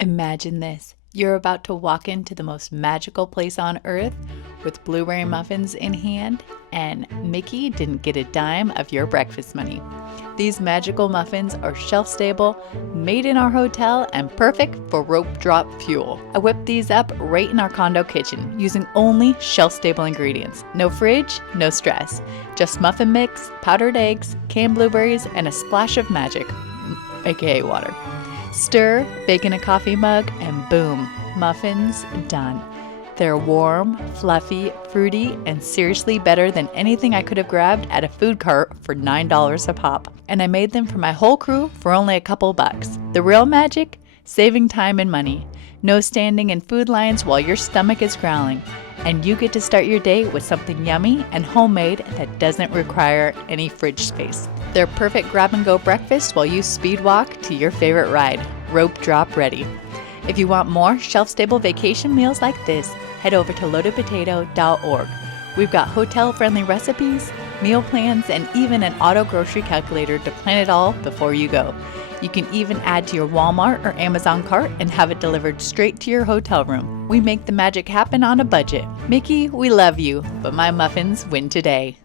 Imagine this. You're about to walk into the most magical place on earth with blueberry muffins in hand, and Mickey didn't get a dime of your breakfast money. These magical muffins are shelf-stable, made in our hotel, and perfect for rope drop fuel. I whipped these up right in our condo kitchen using only shelf-stable ingredients. No fridge, no stress. Just muffin mix, powdered eggs, canned blueberries, and a splash of magic, aka water. Stir, bake in a coffee mug, and boom, muffins done. They're warm, fluffy, fruity, and seriously better than anything I could have grabbed at a food cart for $9 a pop. And I made them for my whole crew for only a couple bucks. The real magic? Saving time and money. No standing in food lines while your stomach is growling. And you get to start your day with something yummy and homemade that doesn't require any fridge space. They're perfect grab-and-go breakfast while you speed walk to your favorite ride, rope drop ready. If you want more shelf-stable vacation meals like this, head over to loadedpotato.org. We've got hotel-friendly recipes, meal plans, and even an auto grocery calculator to plan it all before you go. You can even add to your Walmart or Amazon cart and have it delivered straight to your hotel room. We make the magic happen on a budget. Mickey, we love you, but my muffins win today.